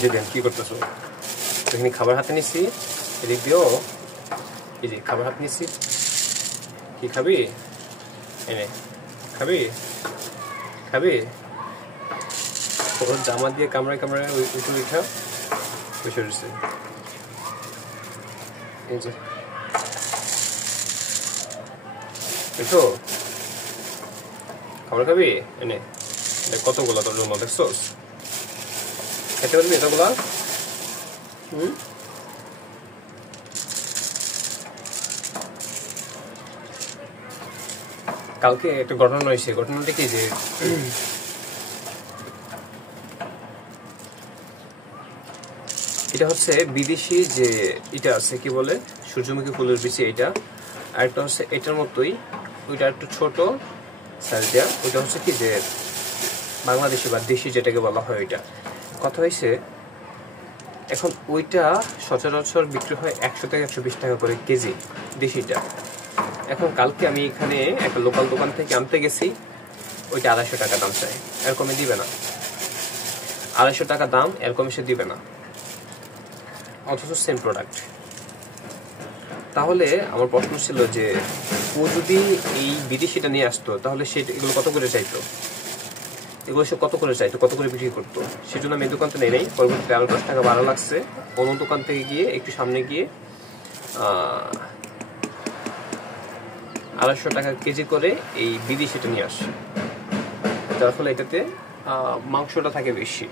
নিচে দেন, কি করতেছো? এখানে খাবার হাতে নিচ্ছি, এদিক দিয়েও এই যে খাবার হাতে নিচ্ছি। কি খাবি? এনে খাবি খাবি? ওর জামা দিয়ে কামড়ায় কামড়ায় উঠে উঠা বসে রয়েছে। এই যে দেখো, খাবার খাবি? এনে কতগুলা তোর জন্য, দেখছোস? খেতে পারবি এতগুলা? কালকে একটা ঘটনা হয়েছে। ঘটনাটা কি যে এটা হচ্ছে বিদেশি যে এটা আছে, কি বলে, সূর্যমুখী ফুলের বীজ। এটা আরেকটা হচ্ছে এটার মতোই, ওইটা একটু ছোট সাইজ দেওয়া। ওইটা হচ্ছে কি যে বাংলাদেশি বা দেশি যেটাকে বলা হয়। ওইটা কথা হয়েছে, এখন ওইটা সচরাচর বিক্রি হয় 100 থেকে 120 টাকা করে কেজি দেশিটা। এখন কালকে আমি এখানে একটা লোকাল দোকান থেকে আনতে গেছি, ওইটা 250 টাকা দাম চাই, এর কমে দিবে না। 250 টাকা দাম, এর কমে সে দিবে না, অথচ সেম প্রোডাক্ট। তাহলে আমার প্রশ্ন ছিল যে ও যদি এই বিদেশিটা নিয়ে আসতো, তাহলে সে এগুলো কত করে চাইতো? এগুলো সে কত করে চাইতো, কত করে বিক্রি করতো? সেজন্য আমি দোকান তো নেই নাই। পরবর্তীতে আরো 10 টাকা ভাড়া লাগছে অন্য দোকান থেকে গিয়ে একটু সামনে গিয়ে 250 টাকা কেজি করে এই বিদেশিটা নিয়ে আসে, যার ফলে এটাতে মাংসটা থাকে বেশি।